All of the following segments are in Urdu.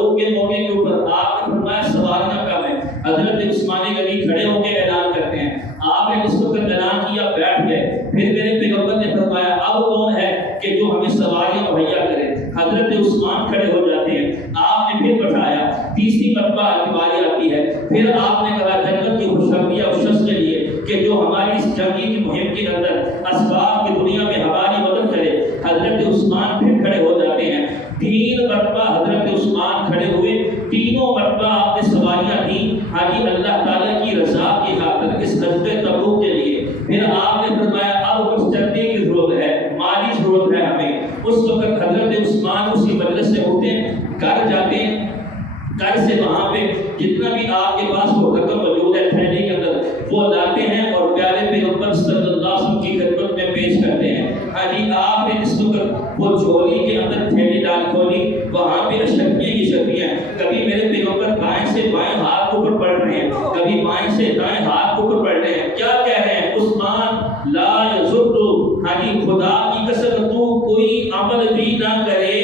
تبوک کے موقع کے اوپر آپ نے فرمایا سوارنا کم ہے، حضرت عثمان غنی کھڑے ہو کے اعلان کرتے ہیں، آپ نے اس وقت اعلان کیا بیٹھ گئے، پھر میرے پیغمبر نے فرمایا اب کون ہے کہ جو ہمیں سواریاں مہیا کرے؟ حضرت عثمان کھڑے ہو جاتے ہیں، آپ نے پھر بٹھایا، تیسری مرتبہ باری آتی ہے، پھر آپ نے کہا جنت کی خوشخبری اس شخص کے لیے کہ جو ہماری اس جنگی کی مہم کے اندر اسباب کی دنیا میں ہماری مدد کرے۔ حضرت عثمان پھر کھڑے ہو جاتے ہیں، 3 مرتبہ حضرت عثمان کھڑے ہوئے، تینوں مرتبہ آپ نے سواریاں دیں حاجی اللہ تعالیٰ کی رضا کی خاطر اس غزوہ تبوک کے لیے۔ پھر آپ نے فرمایا اب کچھ چندے کی ضرورت ہے، مالی ضرورت ہے ہمیں۔ اس وقت حضرت عثمان اسی مجلس سے اٹھتے ہیں، گھر جاتے ہیں، گھر سے وہاں پہ جتنا بھی آپ کے پاس وہ رقم موجود ہے تھیلی کے اندر وہ لاتے ہیں اور پیارے پیغمبر صلی اللہ علیہ وسلم کی خدمت میں پیش کرتے ہیں۔ ہاں جی آپ نے جس وقت وہ جھولی کے اندر تھیلی ڈال کھولی، وہاں پہ اشرفیاں کی شکلیاں، کبھی میرے پیغمبر بائیں سے بائیں ہاتھ اوپر پڑھ رہے ہیں، کبھی بائیں سے دائیں ہاتھ اوپر پڑھ رہے ہیں، کیا کہہ رہے ہیں؟ عثمان لا یضر، ہاں جی خدا کی قسم تو کوئی عمل بھی نہ کرے،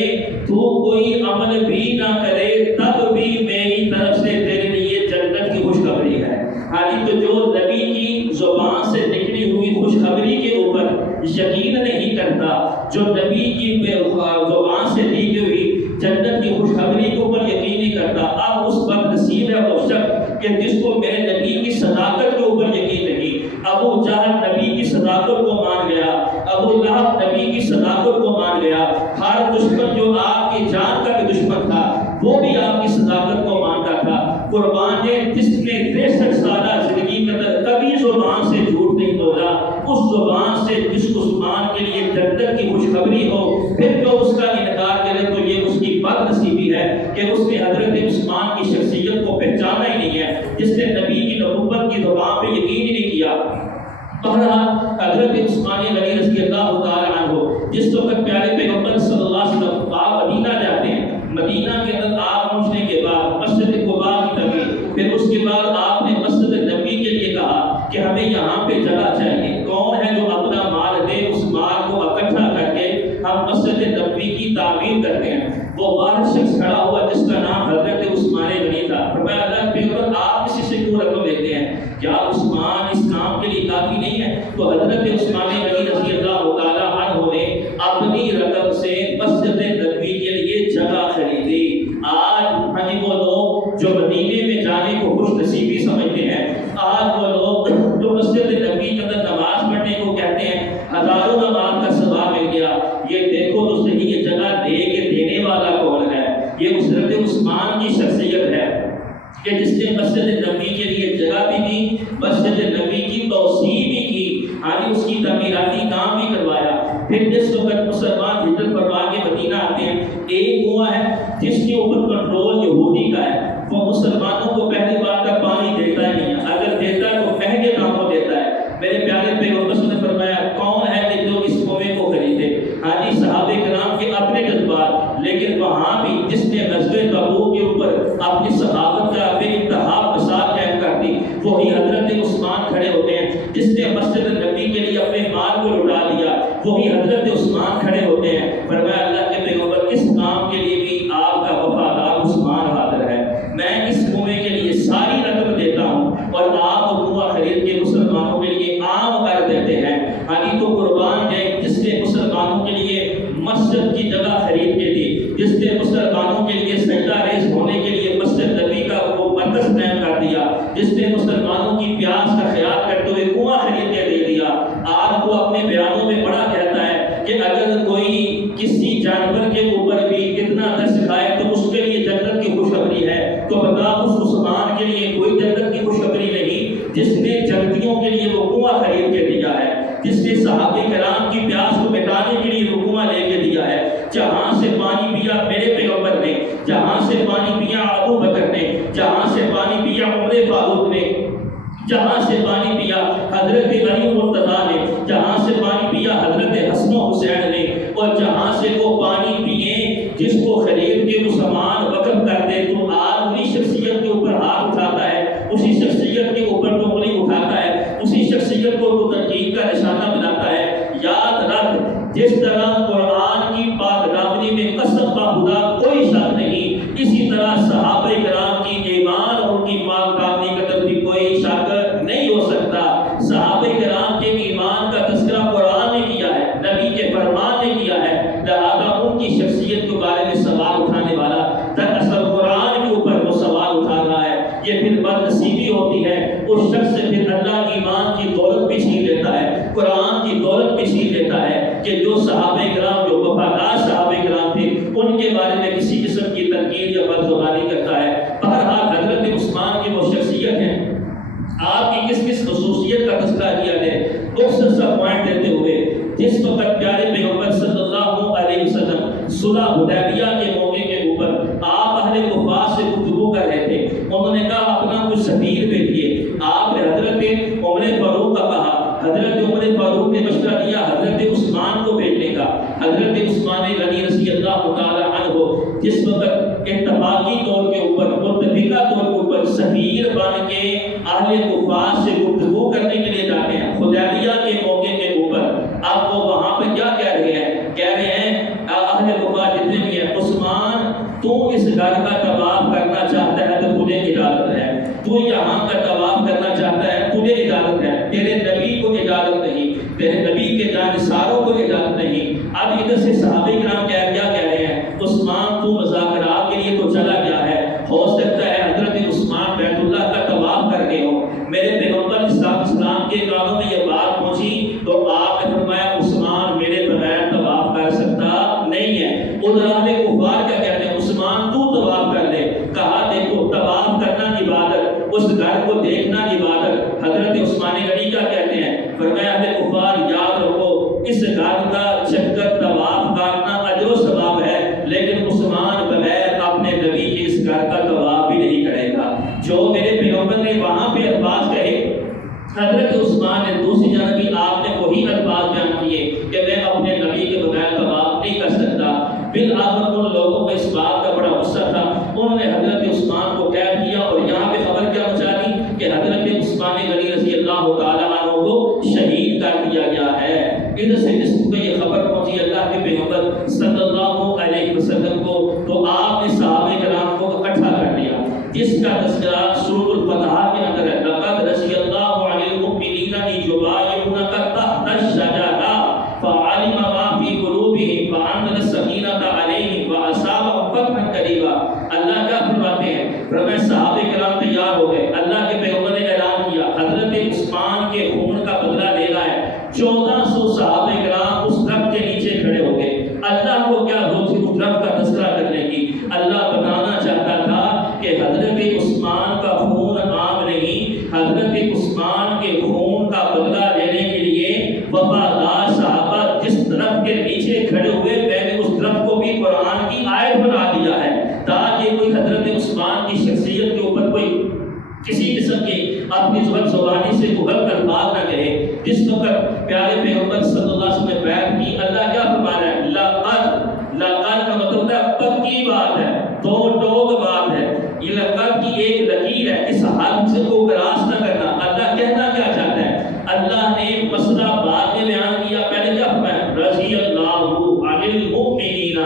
تو کوئی عمل بھی نہ کرے، تب بھی میری طرف سے تیرے لیے جنت کی خوشخبری ہے۔ ہاں جی تو جو نبی کی زبان سے نکلی ہوئی خوشخبری کے اوپر یقین نہیں کرتا، جو نبی کی زبان سے دی ہوئی جنت کی خوشخبری کے اوپر یقین نہیں کرتا، اب اس وقت نصیب ہے وہ شخص کہ جس کو میرے نبی کی صداقت کے اوپر یقین نہیں۔ ابو جہل نبی کی صداقت کو مان گیا، ابو لہب نبی کی صداقت کو مان گیا، ہر دشمن جو آپ کی جان کا بھی دشمن تھا وہ بھی آپ کی صداقت کو مانتا تھا۔ قربان نے جس نے 63 سالہ زندگی کے اندر کبھی زبان سے جھوٹ نہیں بولا، اس زبان سے جس عثمان کے لیے جنت کی خوشخبری ہو، پھر جو اس کا انکار کرے تو یہ اس کی بد نصیبی ہے کہ اس نے حضرت عثمان کی شخصیت کو پہچانا ہی نہیں ہے، جس نے نبی کی نبوت کی زبان پہ یقین ہی نہیں کیا۔ حضرت عثمان غنی رضی اللہ تعالی عنہ جس وقت پیارے پیغمبر صلی اللہ علیہ وسلم آپ مدینہ جاتے ہیں، مدینہ کے اندر آپ پہنچنے کے بعد مسجد قباء کی تعمیر، پھر اس کے بعد آپ نے مسجد نبی کے لیے کہا کہ ہمیں یہاں پہ جگہ چاہیے، کون ہے جو اپنا مال دے، اس مال کو اکٹھا کر کے ہم مسجد نبی کی تعمیر کرتے ہیں۔ وہ واحد شخص کھڑا ہوا جس کا نام حضرت عثمان غنی تھا، فرمایا اللہ کے پیغمبر آپ کسی سے کیوں رقم لیتے ہیں؟ کیا عثمان اس کام کے لیے کافی نہیں ہے؟ تو حضرت عثمان غنی رضی اللہ تعالیٰ عنہ نے اپنی رقم سے مسجد نبوی کے لیے جگہ خریدی۔ آج ہاں جی وہ لوگ جو مدینے میں جانے کو خوش نصیبی سمجھتے ہیں، آج وہ لوگ جو مسجد نبوی کے اندر نماز پڑھنے کو کہتے ہیں ہزاروں نماز کا ثواب مل گیا، یہ دیکھو تو صحیح یہ جگہ دے کے دینے والا کون ہے؟ یہ حضرت عثمان کی شخصیت ہے کہ جس نے مسجد نبوی کے لیے جگہ بھی دی، مسجد نبوی کی توسیع بھی کی، آگے اس کی تعمیراتی کام بھی کروایا۔ پھر جس وقت مسلمان ہجرت فرما کے مدینہ آتے ہیں، ایک کنواں ہے جس کے اوپر کنٹرول یہودی کا ہے، وہ مسلمانوں کو پہلی بار کا پانی دیتا ہی نہیں ہے، اگر دیتا ہے تو مہنگے داموں دیتا ہے۔ میرے پیارے پیغمبر صلی اللہ علیہ وسلم نے فرمایا کون ہے کہ جو اس کنویں کو خریدے؟ ہاں جی صحابہ کرام کے اپنے جذبات، لیکن وہاں بھی جس نے غزوہ تبوک کے اوپر اپنی صحابت کا بے انتہا مثال قائم کر دی، وہی حضرت عثمان کھڑے ہوتے ہیں۔ جس نے مسجد نبی کے لیے اپنے مال کو لٹا دیا، وہی حضرت عثمان کھڑے ہوتے ہیں۔ فرمایا اللہ کے پیغمبر اس کام کے لیے بھی آپ کا وفادار عثمان حاضر ہے، میں اس کنویں کے لیے ساری رقم دیتا ہوں اور آپ کنواں خرید کے مسلمانوں کے لیے عام کر دیتے ہیں۔ ہاں تو قربان جائے جس نے مسلمانوں کے لیے مسجد کی جگہ خرید کے دی، جس نے مسلمانوں کے لیے سجدہ ریز ہونے کے لیے مسجد نبی کا وہ مرکز قائم کر دیا، جس نے مسلمانوں کی پیاس کا خیال کرتے ہوئے کنواں خرید کے دے دیا۔ آج وہ اپنے بیانوں میں بڑا کہتا ہے کہ اگر کوئی کسی جانور کے اوپر بھی اتنا ترس کھائے تو اس کے لیے جنت کی خوشخبری ہے، تو بتا اس عثمان کے لیے کوئی جنت کی خوشخبری نہیں جس نے جنتیوں کے لیے وہ کنواں خرید کے دیا ہے، جس نے صحابہ کرام کی پیاس کو مٹانے کے لیے وہ کنواں لے کے دیا ہے۔ جہاں سے پانی پیا میرے پیغمبر نے، جہاں سے پانی پیا ابو بکر نے، جہاں سے پانی پیا عمر فاروق نے، جہاں سے پانی پیا حضرت علی مرتضیٰ نے، جہاں سے پانی پیا حضرت حسن و حسین نے، اور جہاں سے وہ پانی پیے جس کو خرید کے وہ سامان وقف کر دے، تو آج اسی شخصیت کے اوپر ہاتھ اٹھاتا ہے، اسی شخصیت کے اوپر تو انگلی اٹھاتا ہے، اسی شخصیت کو تو تنقید کا نشانہ بناتا ہے۔ یاد رکھ جس طرح قرآن کی پاک دامنی میں قسم کا خدا کوئی شک نہیں، اسی طرح ہوتی ہے اس شخص سے پھر اللہ ایمان کی دولت بھی چھین لیتا ہے، قرآن کی دولت بھی چھین لیتا ہے کہ جو صحابہ کرام جو وفادار صحابہ کرام تھے ان کے بارے میں کسی قسم کی تنقید یا بدزبانی کرتا ہے۔ بہرحال حضرت عثمان کی وہ شخصیت ہے، آپ کی کس کس خصوصیت کا تذکرہ کیا ہے مختصر سا پوائنٹ دیتے ہوئے، جس وقت پیارے پیغمبر صلی اللہ علیہ وسلم صلح حدیبیہ کے موقع کے اوپر آپ اہل کفار سے گفتگو کر رہے تھے، انہوں نے کہا اپنا کچھ سفیر بھیجیے، آپ نے حضرت عمر فاروق کا کہا، حضرت عمر فاروق نے مشورہ دیا حضرت عثمان کو بھیجنے کا، حضرت عثمان غنی رضی اللہ تعالی عنہ جس وقت اتفاقی طور کے اوپر متفقہ طور کے اوپر سفیر بن کے اہل کفار سے گفتگو کرنے کے لیے جاتے ہیں حدیبیہ کے موقع کے اوپر، اب وہ وہاں پہ کیا کہہ رہے ہیں؟ کہہ رہے ہیں اہل کفار جتنے بھی ہیں، عثمان تو اس گھر کا طواف کرنا چاہتا ہے تو تجھے اجازت ہے، تو یہاں کا طواف کرنا چاہتا ہے تجھے اجازت ہے، تیرے نبی کو اجازت نہیں، تیرے نبی کے جانثاروں کو اجازت نہیں۔ اب ادھر سے صحابہ کرام کیا کہہ رہے ہیں؟ عثمان تو مذاکرات کے لیے تو چلا گیا ہے، ہو سکتا ہے حضرت عثمان بیت اللہ کا طواف کر رہے ہو، میرے پیغمبر اسلام کے کانوں میں یہ بات پہنچی تو آپ نے فرمایا عثمان میرے بغیر طواف کر سکتا نہیں ہے۔ ادھر اہل کفار کیا کہتے ہیں؟ عثمان تو طواف کر لے، کہا دیکھو طواف کرنا عبادت، اس گھر کو دیکھنا عبادت، حضرت عثمان غنی کیا کہتے ہیں؟ فرمایا اہل کفار یاد رکھو اس گھر کا چکر طواف کرنا اجر و ثواب ہے، لیکن عثمان بغیر اپنے نبی کے اس گھر کا طواف بھی نہیں کرے گا۔ جو میرے پیغمبر نے وہاں پہ الفاظ کہے، حضرت عثمان نے دوسری جانب بھی آپ نے وہی الفاظ بیان کیے کہ میں اپنے نبی کے بغیر طواف نہیں کر سکتا۔ بالآخر ان لوگوں کو اس بات کا بڑا غصہ تھا، انہوں نے حضرت عثمان کو قید کیا اور یہاں پہ خبر کیا مچا دی کہ حضرت عثمان غنی رضی اللہ تعالی عنہ کو شہید کر دیا گیا ہے۔ ادھر سے جس کو یہ خبر پہنچی اللہ کے پیغمبر صلی اللہ علیہ وسلم کو تو آپ نے صحابہ کرام کو اکٹھا کر لیا، جس کا تذکرہ سورۃ الفتح کے اندر ہے، لقد رضی اللہ عن المؤمنین اذ یبایعونک تحت الشجرۃ فعلم ما فی قلوبہم فانزل السکینۃ علیہم واصابہم فتحا قریبا۔ اللہ کیا فرماتے ہیں؟ فرمایا صحابہ کرام تیار ہو گئے، اللہ کے پیغمبر نے اعلان کیا حضرت عثمان کے خون کا بدلہ لینا ہے۔ 1400 صحابہ کرام اس درخت کے نیچے کھڑے ہو گئے، اللہ کو کیا ضرورت تھی اس درخت کا تذکرہ کرنے کی؟ اللہ بتانا چاہتا تھا کہ حضرت عثمان کا خون عام نہیں، حضرت عثمان کے خون کا بدلہ لینے کے لیے وفادار صحابہ جس درخت کے نیچے کھڑے ہوئے، میں نے اس درخت کو بھی قرآن کی آیت بنا دیا ہے تاکہ کوئی حضرت عثمان کی شخصیت کے اوپر کوئی کسی قسم کی اپنی زبانی سے غلط الفاظ نہ کہے۔ جس وقت پیارے پیغمبر صلی اللہ علیہ وسلم نے بیعت کی، اللہ کیا فرما رہا ہے؟ لقد کا مطلب ہے پکی بات ہے، دو ٹوک بات ہے، یہ لقد کی ایک لکیر ہے، اس حد سے کو کراس نہ کرنا۔ اللہ کہنا کیا چاہتا ہے؟ اللہ نے مسئلہ بعد میں بیان کیا، پہلے کیا فرمایا؟ رضی اللہ عن المؤمنین،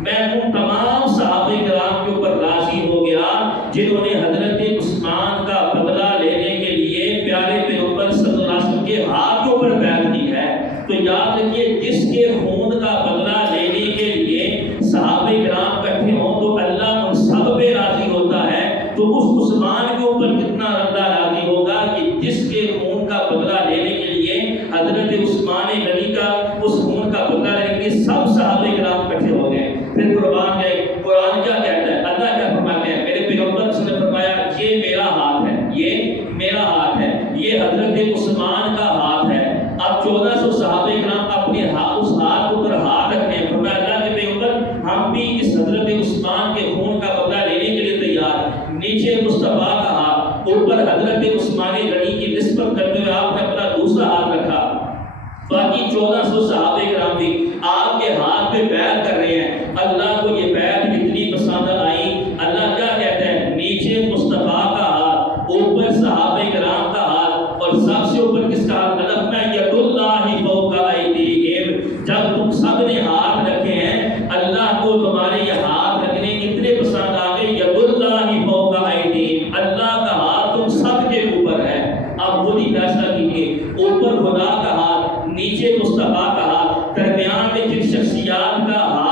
میں ان تمام صحابہ کرام کے اوپر راضی ہو گیا جنہوں نے حضرت عثمان کا بدلہ لینے کے لیے پیارے پیغمبر صلی اللہ علیہ وسلم کے ہاتھ کے اوپر بیعت کی ہے۔ تو یاد رکھیے جس کے خون کا بدلہ لینے کے لیے صحابہ کرام اکٹھے ہوں تو اللہ ان سب پہ راضی ہوتا ہے، تو اس عثمان کے اوپر کتنا اللہ راضی ہوگا کہ جس کے خون کا بدلہ لینے کے لیے حضرت عثمان غنی کا اس خون کا بدلہ لینے کے لیے سب صحابہ کرام اکٹھے ہو گئے۔ پھر قربان گئے، قرآن کیا کہتا ہے؟ اللہ کیا فرماتے ہیں؟ میرے پیغمبر صلی اللہ علیہ وسلم نے فرمایا یہ میرا ہاتھ ہے، یہ میرا ہاتھ ہے، یہ حضرت عثمان کا ہاتھ ہے۔ اب 1400 صحابہ کرام اپنے اس ہاتھ کے اوپر ہاتھ رکھتے ہیں، فرمایا اللہ کے پیغمبر ہم بھی اس حضرت عثمان کے خون کا بدلہ لینے کے لیے تیار۔ نیچے مصطفیٰ کا ہاتھ، اوپر حضرت عثمان غنی کی نسبت کرتے ہوئے آپ نے اپنا دوسرا ہاتھ رکھا۔ باقی 1400 صحابہ کرام بھی آپ کے ہاتھ پہ بیعت کر رہے ہیں۔ اللہ کو یہ بیعت کتنی پسند آئی، اللہ کیا کہتا ہے؟ نیچے مصطفیٰ کا ہاتھ، اوپر صحابہ کرام کا ہاتھ، اور سب سے اوپر کس کا ہاتھ؟ الف میں ید اللہ فوق ایدیہم، جب تم سب نے ہاتھ رکھے ہیں اللہ کو تمہارے یہ ہاتھ رکھنے کتنے پسند آ گئے؟ ید اللہ فوق ایدیہم، اللہ کا ہاتھ تم سب کے اوپر ہے۔ اب خود ہی فیصلہ کیجیے، اوپر خدا کا ہاتھ، نیچے مصطفیٰ کا ہاتھ، درمیان میں جن شخصیات کا ہاتھ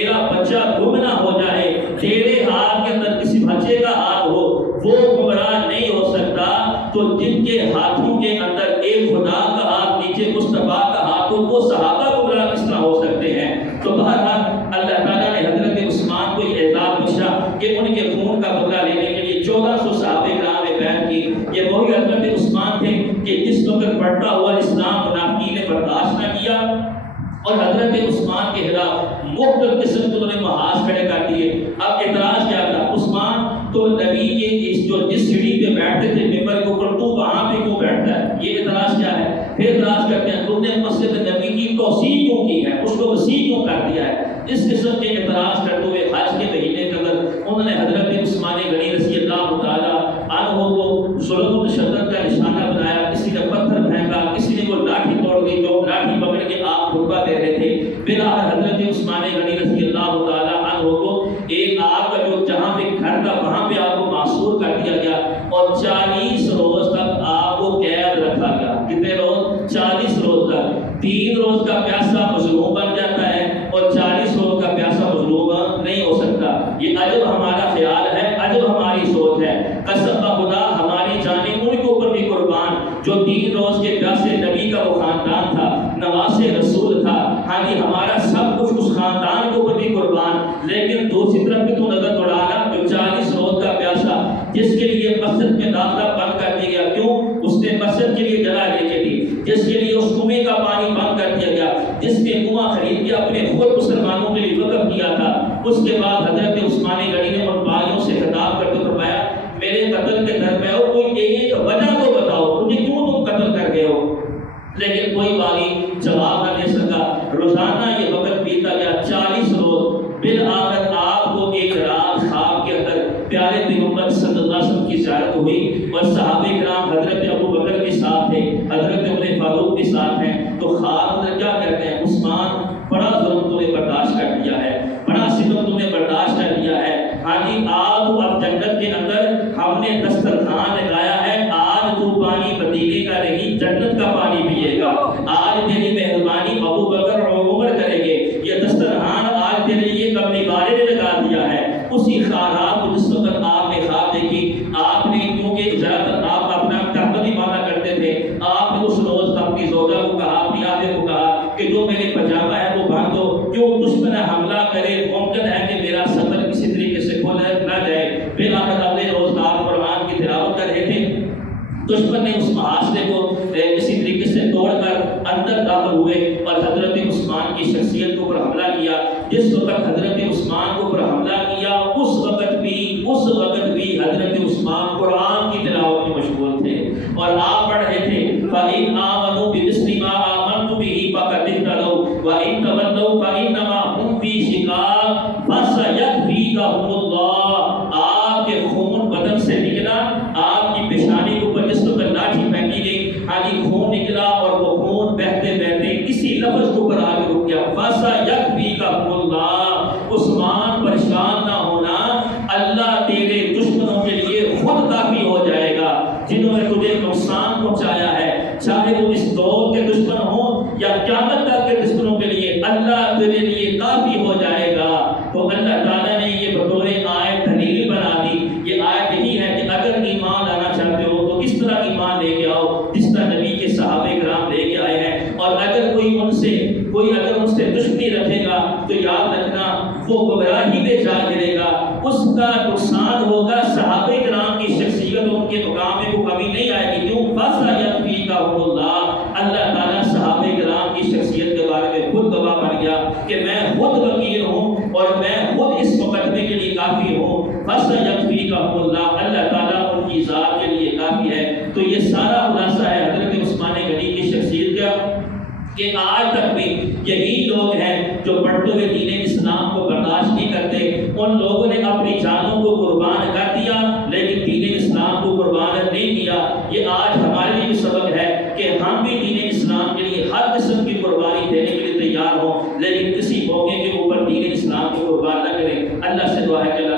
میرا بچہ گم نہ ہو جائے، تیرے ہاتھ کے اندر کسی بچے کا ہاتھ ہو، وہ گمراہ نہیں ہو سکتا، تو جن کے ہاتھوں کے اندر ایک خدا کا ہاتھ نیچے مصطفیٰ کا ہاتھ ہو، وہ صحابہ گمراہ کس طرح ہو سکتے ہیں؟ تو بہرحال اللہ تعالیٰ نے حضرت عثمان کو یہ اعزاز بخشا کہ ان کے خون کا بدلہ لینے کے لیے 1400 صحابہ کرام نے بیعت کی۔ یہ وہی حضرت عثمان تھے کہ جس وقت بڑھتا ہوا اسلام منافقین نے برداشت نہ کیا اور حضرت عثمان کے خلاف مختلف قسم کے انہوں نے محاذ کھڑے کر دیے۔ اب اعتراض کیا تھا؟ عثمان تو نبی کے جس سیڑھی پہ بیٹھتے تھے ممبر کے اوپر، تو وہاں پہ کیوں بیٹھتا ہے؟ یہ اعتراض کیا ہے؟ پھر اعتراض کرتے ہیں تم نے مسجد نبی کی توسیع کیوں کی ہے، اس کو وسیع کیوں کر دیا ہے؟ اس قسم کے اعتراض کرتے ہوئے حج کے مہینے کے اندر انہوں نے حضرت عثمان غنی رضی اللہ تعالیٰ عنہ کو ظلم و تشدد کا نشانہ بنایا، کسی نے پتھر پھینکا، کسی نے وہ لاٹھی توڑ دی جو لاٹھی پکڑ کے آپ خطبہ دے رہے تھے۔ بلاخر حضرت عثمان غنی رضی اللہ تعالیٰ عنہ کو ایک آپ کا جو جہاں پہ گھر تھا وہاں پہ آپ کو معصور کر دیا گیا اور 40 روز تک آپ کو قید رکھا گیا۔ کتنے روز؟ 40 روز تک۔ 3 روز کا پیاسا مظلوم بن جاتا ہے اور 40 روز کا پیاسا مظلوم نہیں ہو سکتا۔ یہ عجب ہمارا خیال ہے، عجب ہماری سوچ ہے۔ قسم خدا ہماری جانیں ان کے اوپر بھی قربان جو 3 روز کے پیاسے نبی کا وہ خاندان تھا، نواز رسول تھا، ہاں جی ہمارا سب کچھ اس خاندان کے اوپر بھی قربان۔ لیکن دوسری طرف بھی تو نظر دوڑانا جو 40 روز کا پیاسا جس کے لیے مسجد میں داخلہ بند کر دیا گیا، کیوں؟ اس نے مسجد کے لیے جگہ لے کے دی، جس کے لیے اس کنویں کا پانی بند کر دیا گیا، جس نے کنواں خرید کے اپنے خود مسلمانوں کے لیے وقف کیا تھا۔ اس کے بعد حضرت عثمان غنی نے ان بھائیوں سے خطاب کرتے فرمایا میرے قتل کے درمیان کوئی ایک وجہ تو بتاؤ، مجھے کیوں تم قتل کر گئے ہو؟ لیکن کوئی باغی جواب نہ دے سکا۔ روزانہ یہ وقت بیتا گیا 40 روز۔ بالآخر آپ کو ایک رات خواب کے اندر پیارے پیغمبر صلی اللہ علیہ وسلم کی زیارت ہوئی اور صحابہ کرام حضرت ابو بکر کے ساتھ تھے، حضرت عمر فاروق کے ساتھ ہیں۔ تو خواب میں کیا کہتے ہیں؟ عثمان بڑا ظلم تو نے برداشت کر لیا ہے، بڑا ستم تم نے برداشت کر لیا ہے، ہاں جی آج تو اب جنت کے اندر ہم نے دسترخوان لگایا ہے، آج تو پانی پتیلے کا نہیں جنت کا پانی پیے گا، آج تیری مہربانی ابو بکر اور عمر کریں گے، یہ دسترخوان آج تیرے لیے کملی والے نے لگا دیا ہے۔ اسی خواب کو جس وقت آپ نے خواب دیکھی، آپ نے کیونکہ زیادہ تر آپ اپنا تحمدی مانا کرتے تھے، آپ نے اس روز اپنی زوجہ کو کہا، اپنی آدھے کو کہا کہ جو میرے پجامہ ہے وہ باندھ دو، کیوں دشمن حملہ کرے، ممکن ہے کہ میرا سفر کسی طریقے سے کھل نہ جائے۔ پھر آخر اگلے روز آپ قرآن کی تلاوت کر رہے تھے، دشمن نے اس محاصرے کو کسی طریقے سے توڑ کر اندر داخل ہوئے اور حضرت عثمان کی شخصیت کے اوپر حملہ کیا۔ جس وقت حضرت عثمان کے اوپر حملہ کیا اس وقت بھی حضرت عثمان قرآن کی تلاوت میں مشغول تھے اور آپ پڑھ رہے تھے فَإِنْ آمَنُوا بِمِثْلِ مَا آمَنْتُ بِهِ فَقَدِ اهْتَدَوْا وَإِنْ تَوَلَّوْا فَإِنَّمَا هُمْ فِي شِقَاقٍ فَسَيَكْفِيكَهُمُ اللَّهُ۔ آپ کے خون بدن سے نکلا، آپ کی پیشانی کے اوپر جس وقت لاٹھی پھینکی گئی، ہاں جی خون نکلا اور وہ خون بہتے بہتے کسی لفظ کے اوپر آگے رک گیا، فَسَيَكْفِيكَهُمُ اللَّهُ۔ عثمان پریشان نہ ہونا، اللہ تیرے دشمنوں کے لیے خود کافی ہو جائے گا۔ جنہوں نے تجھے نقصان پہنچایا ہے، چاہے وہ اس دور کے دشمن ہوں یا قیامت تک کے دشمنوں کے لیے، اللہ تیرے لیے کافی ہو جائے گا۔ تو اللہ تعالیٰ نے یہ بطور آیت دلیل بنا دی۔ یہ آیت یہی ہے کہ اگر ایمان لانا چاہتے ہو تو اس طرح ایمان لے کے آؤ جس طرح نبی کے صحابہ کرام لے کے آئے ہیں، اور اگر کوئی ان سے دشمنی رکھے گا تو یاد رکھنا وہ گمراہی میں جا گرے گا، اس کا نقصان ہوگا۔ صحابہ کرام کی شخصیت ان کے مقام میں کوئی کمی نہیں آئے گی، کیوں؟ فَسَيَكْفِيكَهُمُ اللَّهُ۔ اللہ تعالیٰ صحابہ کرام کی شخصیت کے بارے میں خود گواہ بن گیا کہ میں خود وکیل ہوں اور میں خود اس مقدمے کے لیے کافی ہوں۔ فَسَيَكْفِيكَهُمُ اللَّهُ، اللہ تعالیٰ ان کی ذات کے لیے کافی ہے۔ تو یہ سارا خلاصہ ہے حضرت عثمان غنی کی شخصیت کا کہ آج تک بھی یہی لوگ ہیں جو بڑھتے ہوئے دین اسلام کو برداشت نہیں کرتے۔ ان لوگوں نے اپنی جانوں کو قربان کر دیا لیکن دین اسلام کو قربان نہیں کیا۔ یہ آج ہمارے لیے بھی سبق ہے کہ ہم بھی دین اسلام کے لیے ہر قسم کی قربانی دینے کے لیے تیار ہوں، لیکن کسی موقع کے اوپر دین اسلام کو قربان نہ کریں۔ اللہ سے دعا ہے کہ